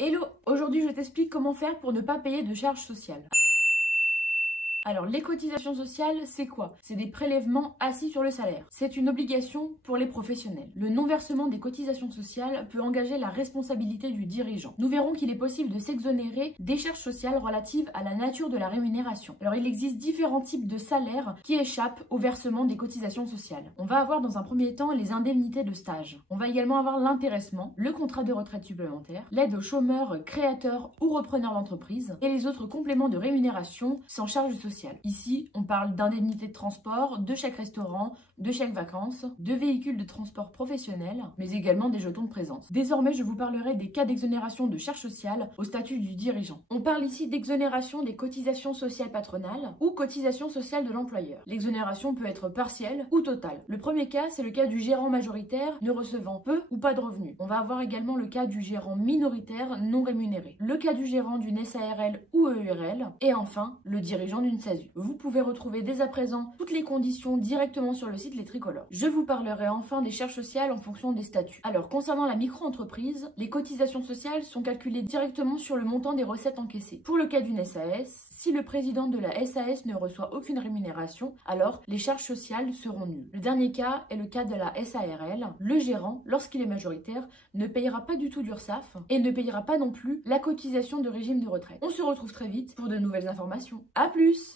Hello, aujourd'hui je t'explique comment faire pour ne pas payer de charges sociales. Alors, les cotisations sociales, c'est quoi? C'est des prélèvements assis sur le salaire. C'est une obligation pour les professionnels. Le non-versement des cotisations sociales peut engager la responsabilité du dirigeant. Nous verrons qu'il est possible de s'exonérer des charges sociales relatives à la nature de la rémunération. Alors, il existe différents types de salaires qui échappent au versement des cotisations sociales. On va avoir dans un premier temps les indemnités de stage. On va également avoir l'intéressement, le contrat de retraite supplémentaire, l'aide aux chômeurs, créateurs ou repreneurs d'entreprise et les autres compléments de rémunération sans charge sociale. Ici, on parle d'indemnités de transport, de chèques restaurant, de chèques vacances, de véhicules de transport professionnels, mais également des jetons de présence. Désormais, je vous parlerai des cas d'exonération de charges sociales au statut du dirigeant. On parle ici d'exonération des cotisations sociales patronales ou cotisations sociales de l'employeur. L'exonération peut être partielle ou totale. Le premier cas, c'est le cas du gérant majoritaire ne recevant peu ou pas de revenus. On va avoir également le cas du gérant minoritaire non rémunéré, le cas du gérant d'une SARL ou EURL, et enfin, le dirigeant d'une SASU. Vous pouvez retrouver dès à présent toutes les conditions directement sur le site Les Tricolores. Je vous parlerai enfin des charges sociales en fonction des statuts. Alors, concernant la micro-entreprise, les cotisations sociales sont calculées directement sur le montant des recettes encaissées. Pour le cas d'une SAS, si le président de la SAS ne reçoit aucune rémunération, alors les charges sociales seront nulles. Le dernier cas est le cas de la SARL. Le gérant, lorsqu'il est majoritaire, ne payera pas du tout d'URSSAF et ne payera pas non plus la cotisation de régime de retraite. On se retrouve très vite pour de nouvelles informations. À plus!